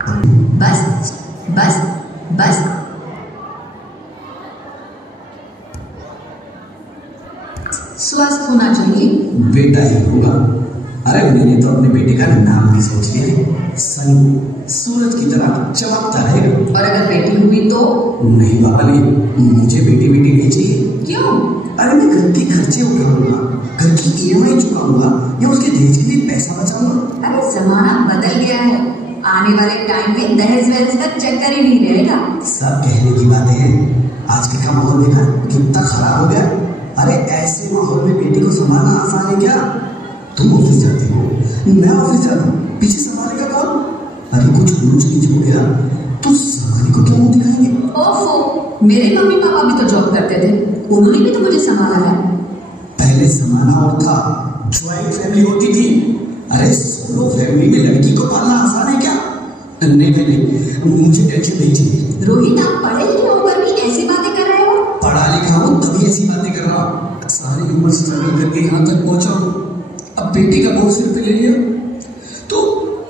बस बस बस। स्वस्थ होना चाहिए। बेटा ही होगा। अरे मैंने तो अपने बेटे का नाम भी सोच लिया है, सनी, सूरज की तरह चमकता रहेगा। और अगर बेटी हुई तो? नहीं बाबा नहीं, मुझे बेटी नहीं चाहिए। क्यों? अरे मैं घर के खर्चे उठाऊंगा, घर की ईएमआई चुकाऊंगा या उसके दहेज के लिए पैसा बचाऊंगा। अरे जमाना बदल गया है, आने वाले टाइम में दहेज वहेज का चक्कर ही नहीं रहेगा। सब कहने की बातें हैं, आजकल का माहौल देखा कितना खराब हो गया। अरे ऐसे माहौल में बेटी को संभालना आसान है क्या? तुम ऑफिस जाती हो, मैं ऑफिस जाता हूँ, पीछे संभालेगा कौन? अरे कुछ ऊंच नीच हो गया तो संभालने को क्यों मुंह दिखाएंगे? ओफो, मेरे मम्मी पापा भी तो जॉब करते थे, उन्होंने भी तो मुझे संभाला है। पहले जमाना और था, ज्वाइंट फैमिली होती थी। अरे सोलो फैमिली में लड़की को पालना आसान है क्या? नहीं नहीं, मुझे टेंशन नहीं चाहिए। रोहित, आप पढ़े लिखे होकर भी ऐसी बातें कर रहे हो? पढ़ा लिखा हूँ तभी ऐसी बातें कर रहा हूँ। सारी उम्र स्ट्रगल करके यहाँ तक पहुंचा हूँ, अब बेटी का बोझ सिर पे ले लिया तो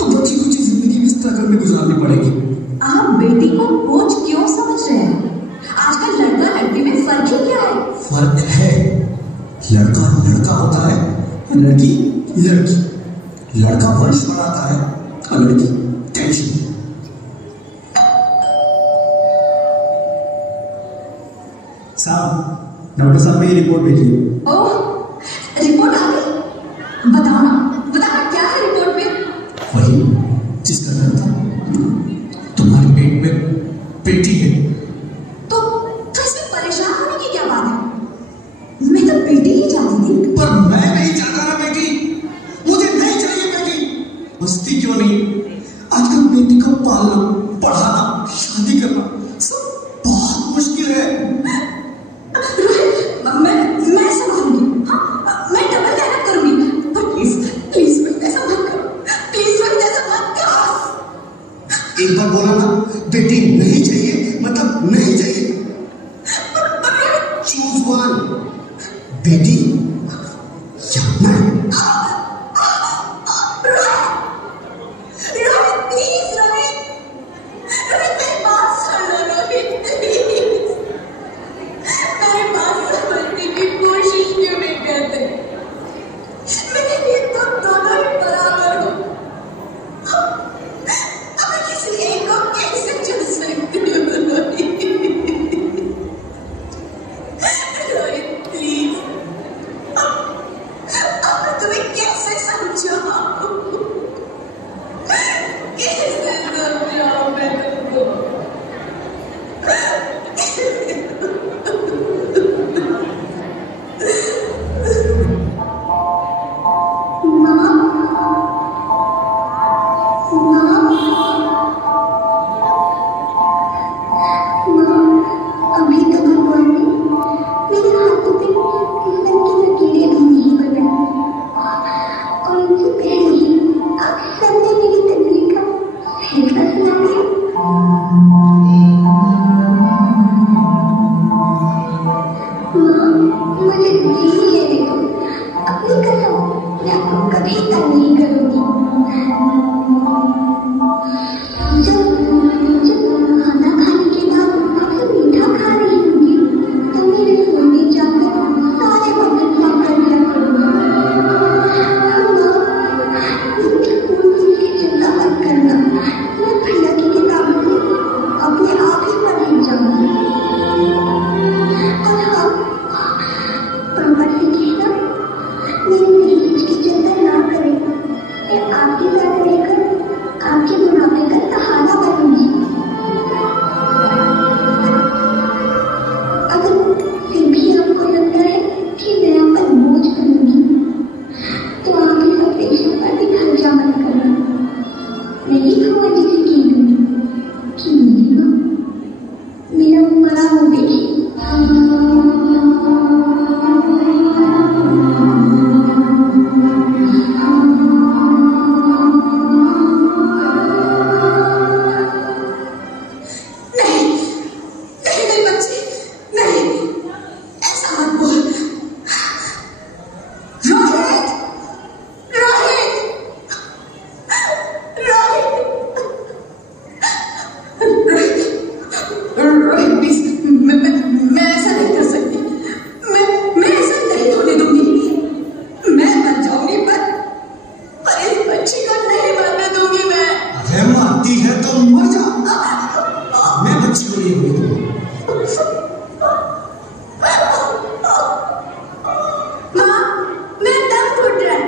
बची कुछ जिंदगी भी स्ट्रगल में गुजारनी पड़ेगी। आप बेटी को बोझ क्यों समझ रहे हैं? आजकल लड़का लड़की में फर्क ही क्या है? फर्क है, लड़का लड़का होता है, लड़की लड़की। लड़का वंश बढ़ाता है और लड़की टेंशन। साहब, डॉक्टर साहब ने ये रिपोर्ट भेजी। ओह, रिपोर्ट आ गई? बताओ ना क्या है रिपोर्ट में? वही जिसका डर था, तुम्हारे पेट में बेटी है। तो इसमें परेशान होने की क्या बात है? मैं तो बेटी ही चाहती थी। पर मैं नहीं चाहता ना बेटी, मुझे नहीं चाहिए बेटी। मस्ती क्यों नहीं, आजकल बेटी को पालना, पढ़ाना, शादी करना सब बहुत मुश्किल है। मैं संभालूंगी, हाँ, मैं डबल मेहनत करूंगी, पर प्लीज मुझे ऐसा मत करो, प्लीज मुझे ऐसा मत करो। एक बार बोला ना, बेटी नहीं चाहिए मतलब नहीं चाहिए। चूज वन, बेटी या मैं। हुई तुम? माँ, मेरा दम घुट रहा है,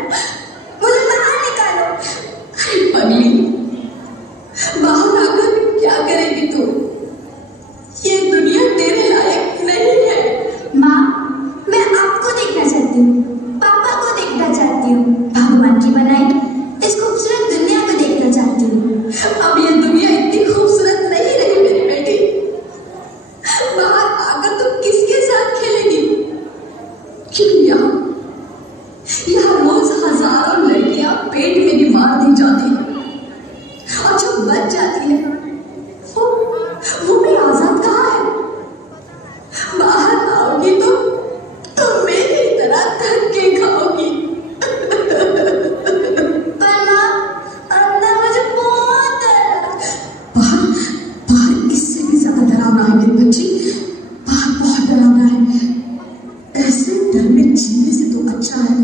मुझे बाहर निकालो। अरे पगली, बाहर आकर क्या करेगी तू? ये दुनिया तेरे लायक नहीं है। माँ, मैं आपको देखना चाहती हूँ, पापा को देखना चाहती हूँ, भगवान की बनाई इस खूबसूरत दुनिया को देखना चाहती हूँ। अब ये दुनिया इतनी खूबसूरत नहीं रही मेरी बेटी। बाहर आकर तुम किसके साथ खेलेगी? क्योंकि यहाँ रोज हजारों लड़कियां पेट में भी मार दी जाती है, और जो बच जाती है वो भी आजाद कहाँ है? बाहर आओगी तो मेरी तरह धक्के खाओगी। पर माँ, अंदर मुझे बहुत डर है। बाहर इससे भी ज्यादा डरावना है मेरी बच्ची, बाहर बहुत डरावना है। ऐसे डर में जीने से तो अच्छा है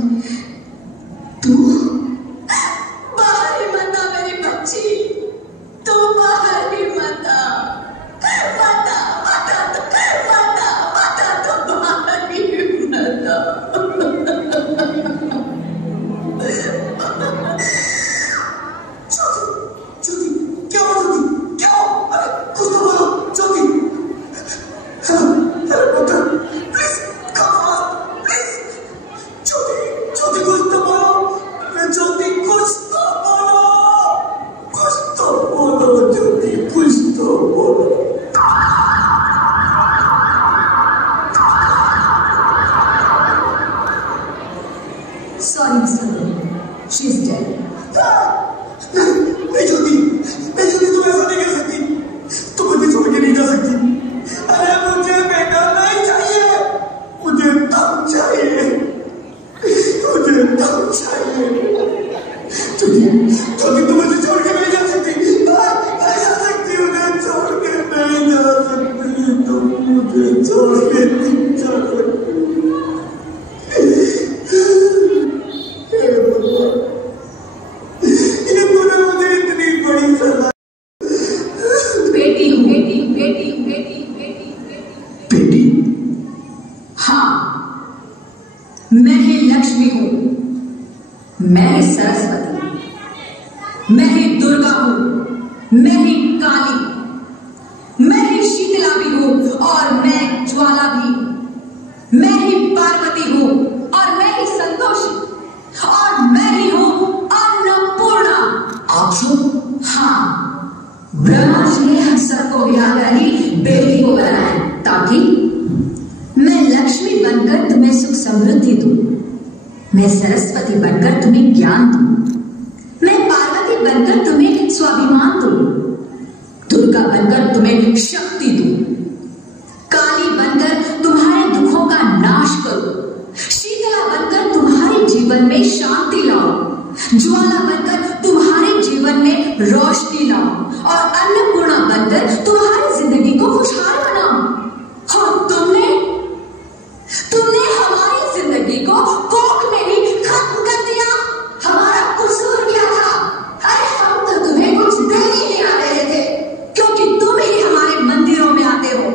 तू बाहर ही मत आ मेरी बच्ची, तू बाहर ही मत आ, मत आ, मत आ, मत आ, मत आ, तू बाहर ही मत आ। ज्योति, क्या हुआ ज्योति? क्या हुआ? अरे कुछ तो बोलो Jyoti. Hello doctor, please come fast, please. Jyoti, Jyoti कुछ तो बोलो। ज्योति कुछ तो बोलो, कुछ तो बोलो ज्योति, कुछ तो बोलो। Sorry, Mr. Rohit. She's dead. नहीं ज्योति, नहीं ज्योति, तुम ऐसा नहीं कर सकती, तुम मुझे छोड़ के नहीं जा सकती। अरे मुझे बेटा नहीं चाहिए, मुझे दम चाहिए, मुझे दम चाहिए। ज्योति, ज्योति तुम मुझे छोड़ के नहीं जा सकती, नहीं जा सकती, मुझे छोड़ के नहीं जा सकती, तुम मुझे छोड़ के नहीं जा सकती। ये तूने मुझे इतनी बड़ी सजा। बेटी हूँ, बेटी, बेटी, बेटी, बेटी, बेटी। बेटी? हाँ, मैं ही लक्ष्मी हूँ, मैं ही सरस्वती, मैं ही दुर्गा हूँ, मैं ही काली, मैं ही शीतला भी हूँ और मैं ज्वाला भी, मैं ही पार्वती हूँ और मैं ही संतोषी, और मैं ही हूँ अन्नपूर्णा। आप सब? हाँ, ब्रह्मा जी ने हम सबको विवाह कर ही बेटी को बनाया है, ताकि मैं लक्ष्मी बनकर तुम्हें सुख समृद्धि दूं, मैं सरस्वती बनकर तुम्हें ज्ञान दूं, मैं पार्वती बनकर तुम्हें स्वाभिमान दूं, दुर्गा बनकर तुम्हें शक्ति दूं, काली बनकर तुम्हारे दुखों का नाश करूं, शीतला बनकर तुम्हारे जीवन में शांति लाऊं, ज्वाला बनकर तुम्हारे जीवन में रोशनी लाऊं, और अन्नपूर्णा बनकर तुम्हारी जिंदगी को खुशहाल बनाऊं। और तुमने हमारी जिंदगी को कोख में ही खत्म कर दिया। हमारा कसूर क्या था? अरे हम तो तुम्हें कुछ दे ही नहीं आ रहे थे, क्योंकि तुम ही हमारे मंदिरों में आते हो,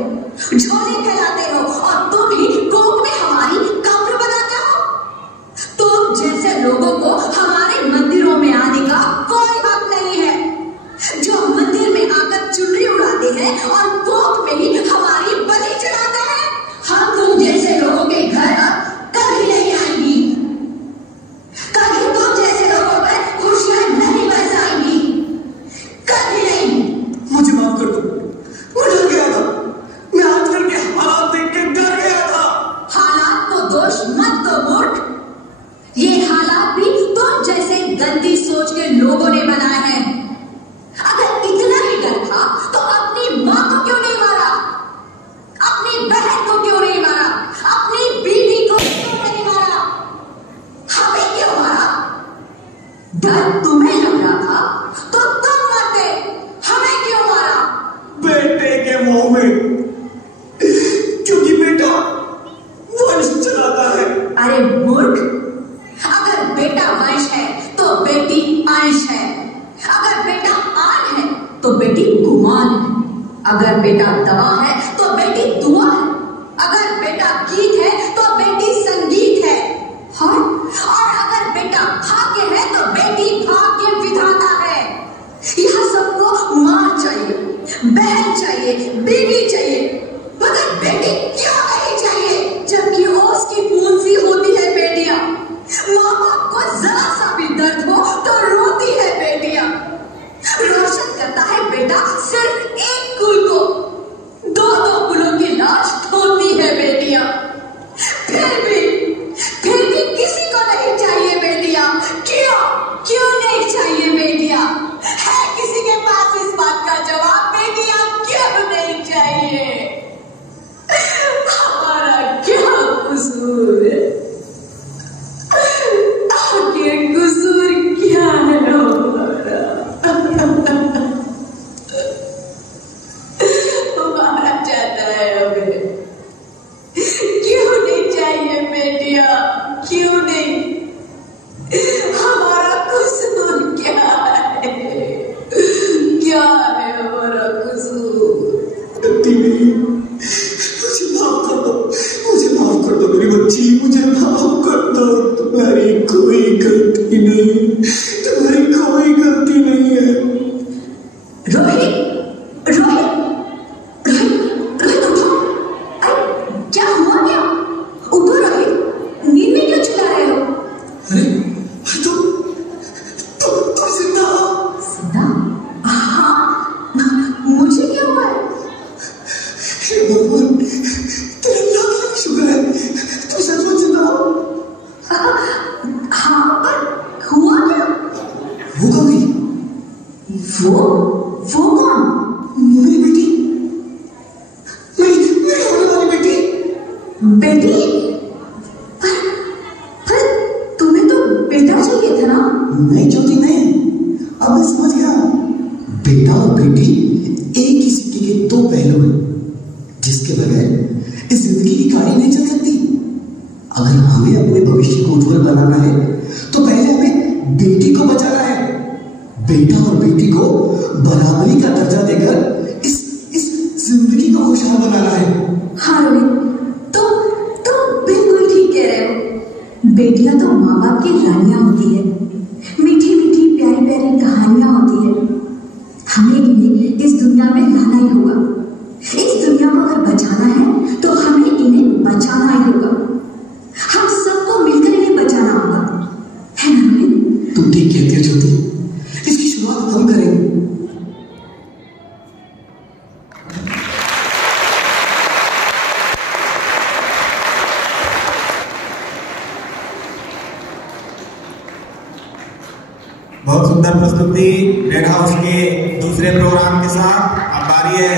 झोले कहलाते हो, और तुम ही कोख में हमारी कब्र बनाते हो। तुम जैसे लोगों को हमारे मंदिरों में आने का कोई हक नहीं है, जो मंदिर में आकर चुनरी उड़ाते हैं और कोख में ही हमारी बलि चढ़ाते हैं। हम तुम जैसे लोगों के घर अब कभी नहीं आएंगी, कभी तुम जैसे लोगों पर खुशियां नहीं बरसाएंगी, कभी नहीं। मुझे माफ कर दो, मैं डर गया था, मैं आजकल के हालात देख के डर गया था। हालात को दोष मत दो मूर्ख, ये हालात भी तुम जैसे गंदी सोच के लोगों ने बनाए हैं। अगर इतना ही डर था तो अपनी माँ को क्यों नहीं मारा, अपनी बहन को क्यों नहीं मारा, अपनी बेटी को क्यों नहीं मारा, हमें क्यों मारा? डर तुम्हें लग रहा था तो तुम मरते, हमें क्यों मारा? बेटे के मुंह में, क्योंकि बेटा वंश चलाता है। अरे मूर्ख, अगर बेटा वंश है तो बेटी अंश है, अगर बेटा आन है तो बेटी गुमान है, अगर बेटा दवा है तो बेटी दुआ है, अगर बेटा गीत है तो बेटी संगीत है, और अगर बेटा भाग्य है तो बेटी भाग्य विधाता है। यह सबको मां चाहिए, बहन चाहिए, बीवी चाहिए, मगर बेटी क्यों नहीं चाहिए? जबकि ओस की बूंद सी होती है बेटियां। माँ बाप को जरा सा भी दर्द हो तो रोती है बेटियां। रोशन करता है बेटा सिर्फ एक कुल को, दो दो कुलों की लाश ढोती है बेटियां। फिर भी किसी को नहीं चाहिए बेटियां। क्यों नहीं चाहिए बेटियां? है किसी के पास इस बात का जवाब? बेटियां क्यों नहीं चाहिए? हमारा क्या कसूर है? आखिर कसूर क्या है हमारा? हमारा चाहता है हमें। क्यों नहीं चाहिए बेटियां? क्यों नहीं? हमारा कसूर क्या है? क्या है हमारा कसूर? मुझे माफ कर दो, मुझे माफ कर दो मेरी बच्ची, मुझे माफ कर दो। तुम्हारी कोई गलती नहीं, तुम्हारी कोई गलती नहीं है। रोहित, रोहित, रोहित, रोहित उठो। अरे क्या हुआ क्या? उठो रोहित, नींद में क्यों चिल्ला रहे हो? अरे तुम जिंदा हो? जिंदा? हाँ, मुझे क्या हुआ है? भगवान, तेरे लाख शुक्र है, तुम सचमुच जिंदा हो। हाँ, पर हुआ क्या? वो कौन गई? वो कौन? मेरी बेटी, मेरी होने वाली बेटी। बेटी? पर तुम्हें तो बेटा चाहिए था ना? नहीं ज्योति, नहीं। अब मैं समझ गया, बेटा और बेटी एक ही सिक्के के दो पहलू हैं, जिसके बगैर इस जिंदगी की कहानी नहीं चल सकती। अगर हमें अपने भविष्य को उज्जवल बनाना है तो पहले हमें बेटी को बचाना है। बेटा और बेटी को बराबरी का दर्जा देकर इस जिंदगी को खुशहाल बनाना है। हाँ रोहित, तुम बिल्कुल ठीक कह रहे हो। बेटियां तो माँ बाप की रानियां होती है, मीठी मीठी प्यारी प्यारी कहानियां होती है। हमें इन्हें इस दुनिया में लाना ही होगा। इस दुनिया को अगर बचाना है तो हमें इन्हें बचाना ही होगा। हम सबको मिलकर इन्हें बचाना होगा, है ना रोहित? तुम ठीक कहती हो ज्योति, इसकी शुरुआत हम करेंगे। बहुत सुंदर प्रस्तुति रेड हाउस के दूसरे प्रोग्राम के साथ। अब बारी है